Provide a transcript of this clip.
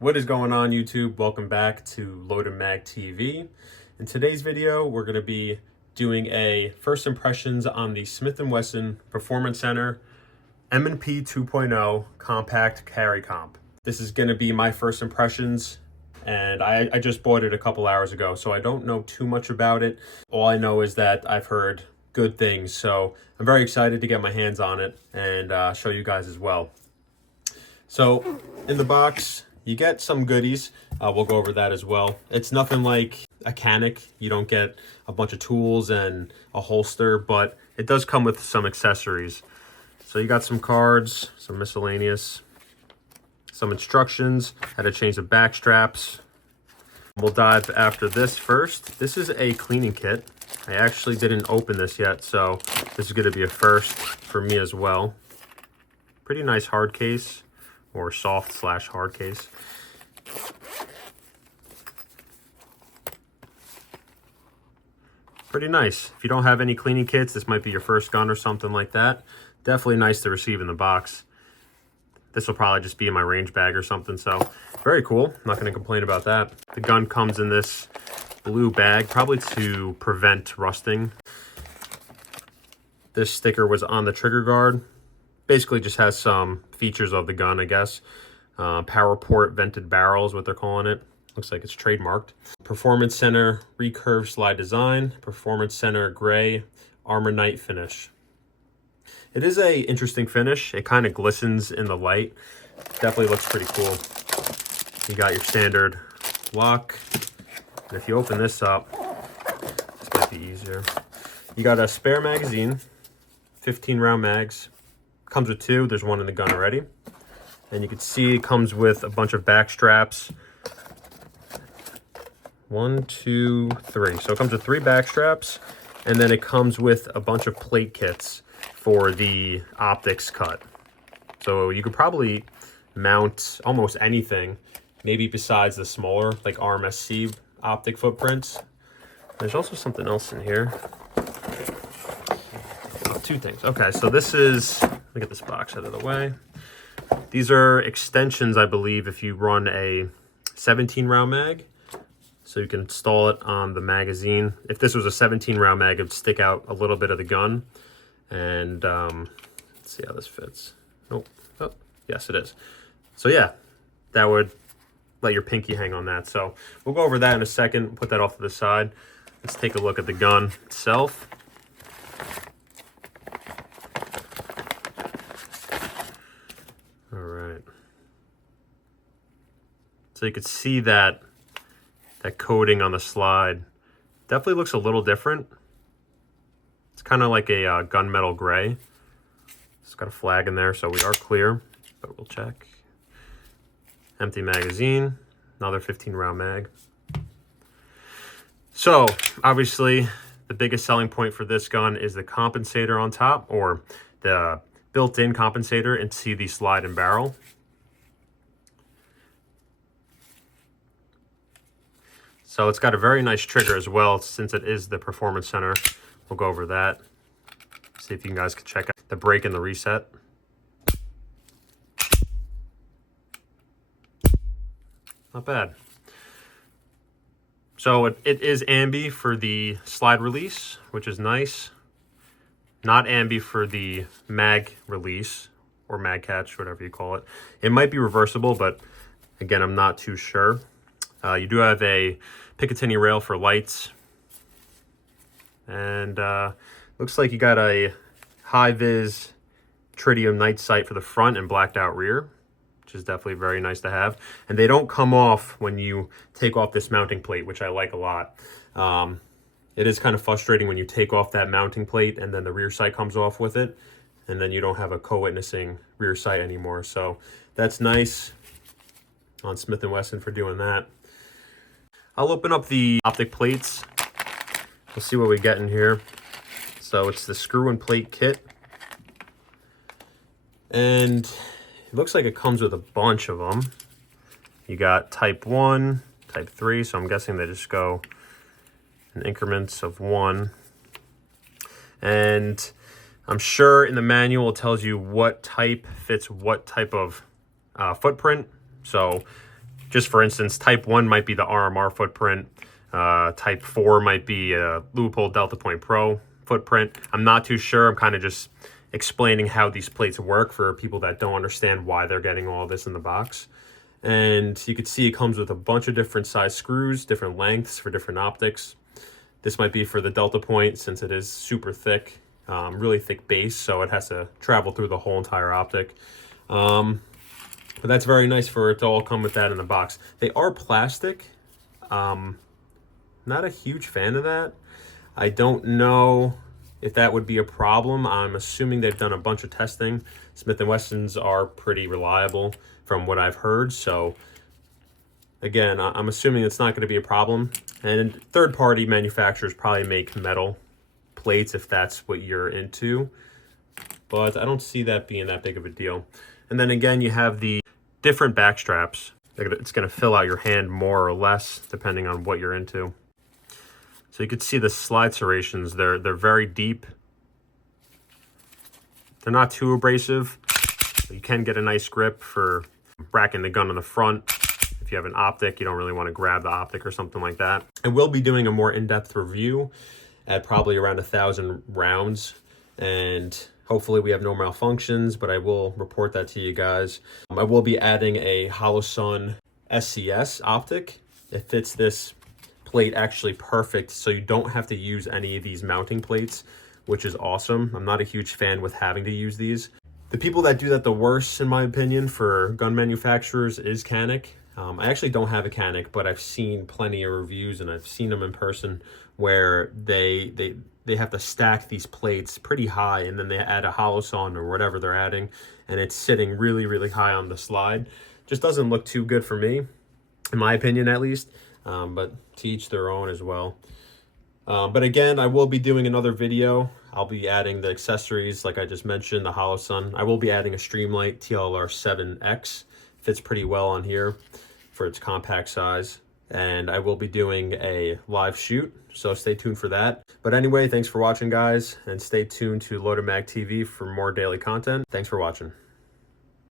What is going on, YouTube? Welcome back to Loaded Mag TV. In today's video, we're going to be doing a first impressions on the Smith & Wesson Performance Center M&P 2.0 Compact Carry Comp. This is going to be my first impressions, and I just bought it a couple hours ago, so I don't know too much about it. All I know is that I've heard good things, so I'm very excited to get my hands on it and show you guys as well. So in the box, you get some goodies. We'll go over that as well. It's nothing like a Canic. You don't get a bunch of tools and a holster, but it does come with some accessories. So you got some cards, some miscellaneous, some instructions, how to change the back straps. We'll dive after this first. This is a cleaning kit. I actually didn't open this yet, so this is going to be a first for me as well. Pretty nice hard case, or soft/hard case. Pretty nice. If you don't have any cleaning kits, this might be your first gun or something like that. Definitely nice to receive in the box. This will probably just be in my range bag or something, so very cool. I'm not going to complain about that. The gun comes in this blue bag, probably to prevent rusting. This sticker was on the trigger guard. Basically just has some features of the gun, I guess. Power port vented barrel is what they're calling it. Looks like it's trademarked. Performance Center recurve slide design. Performance Center gray armor night finish. It is a interesting finish. It kind of glistens in the light. Definitely looks pretty cool. You got your standard lock. And if you open this up, this might be easier. You got a spare magazine, 15 round mags. Comes with two. There's one in the gun already. And you can see it comes with a bunch of back straps. 1, 2, 3. So it comes with 3 back straps, and then it comes with a bunch of plate kits for the optics cut. So you could probably mount almost anything, maybe besides the smaller, like RMSC optic footprints. There's also something else in here. Oh, 2 things. Okay, so this is, let me get this box out of the way. These are extensions, I believe, if you run a 17 round mag. So you can install it on the magazine. If this was a 17 round mag, it would stick out a little bit of the gun. And let's see how this fits. Nope. Oh, yes, it is. So yeah, that would let your pinky hang on that. So we'll go over that in a second, put that off to the side. Let's take a look at the gun itself. All right. So you could see that coating on the slide definitely looks a little different. It's kind of like a gunmetal gray. It's got a flag in there, so we are clear, but we'll check. Empty magazine, another 15 round mag. So obviously the biggest selling point for this gun is the compensator on top, or the built-in compensator into the slide and barrel. So it's got a very nice trigger as well, since it is the Performance Center. We'll go over that. See if you guys can check out the brake and the reset. Not bad. So it is ambi for the slide release, which is nice. Not ambi for the mag release, or mag catch, whatever you call it. It might be reversible, but again, I'm not too sure. You do have a Picatinny rail for lights. And looks like you got a high-vis tritium night sight for the front and blacked out rear, which is definitely very nice to have. And they don't come off when you take off this mounting plate, which I like a lot. It is kind of frustrating when you take off that mounting plate and then the rear sight comes off with it, and then you don't have a co-witnessing rear sight anymore. So that's nice on Smith & Wesson for doing that. I'll open up the optic plates. We'll see what we get in here. So it's the screw and plate kit. And it looks like it comes with a bunch of them. You got type 1, type 3, so I'm guessing they just go in increments of 1. And I'm sure in the manual it tells you what type fits what type of footprint. So just for instance, type 1 might be the RMR footprint. Type 4 might be a Leupold Delta Point Pro footprint. I'm not too sure. I'm kind of just explaining how these plates work for people that don't understand why they're getting all this in the box. And you can see it comes with a bunch of different size screws, different lengths for different optics. This might be for the Delta Point since it is super thick, really thick base, so it has to travel through the whole entire optic. But that's very nice for it to all come with that in the box. They are plastic. Not a huge fan of that. I don't know if that would be a problem. I'm assuming they've done a bunch of testing. Smith & Wessons are pretty reliable from what I've heard. So again, I'm assuming it's not going to be a problem. And third-party manufacturers probably make metal plates if that's what you're into. But I don't see that being that big of a deal. And then again, you have the different back straps. It's going to fill out your hand more or less depending on what you're into. So you can see the slide serrations, they're very deep. They're not too abrasive. You can get a nice grip for racking the gun on the front. If you have an optic, you don't really want to grab the optic or something like that. I will be doing a more in-depth review at probably around 1,000 rounds. And hopefully we have no malfunctions, but I will report that to you guys. I will be adding a Holosun SCS optic. It fits this plate actually perfect, so you don't have to use any of these mounting plates, which is awesome. I'm not a huge fan with having to use these. The people that do that the worst, in my opinion, for gun manufacturers is Canik. I actually don't have a Canik, but I've seen plenty of reviews and I've seen them in person where they have to stack these plates pretty high and then they add a Holosun or whatever they're adding, and it's sitting really, really high on the slide. Just doesn't look too good for me, in my opinion at least. But to each their own as well. But again, I will be doing another video. I'll be adding the accessories, like I just mentioned, the Holosun. I will be adding a Streamlight TLR 7X. Fits pretty well on here for its compact size. And I will be doing a live shoot, so stay tuned for that. But anyway, thanks for watching, guys, and stay tuned to Loaded Mag TV for more daily content. Thanks for watching.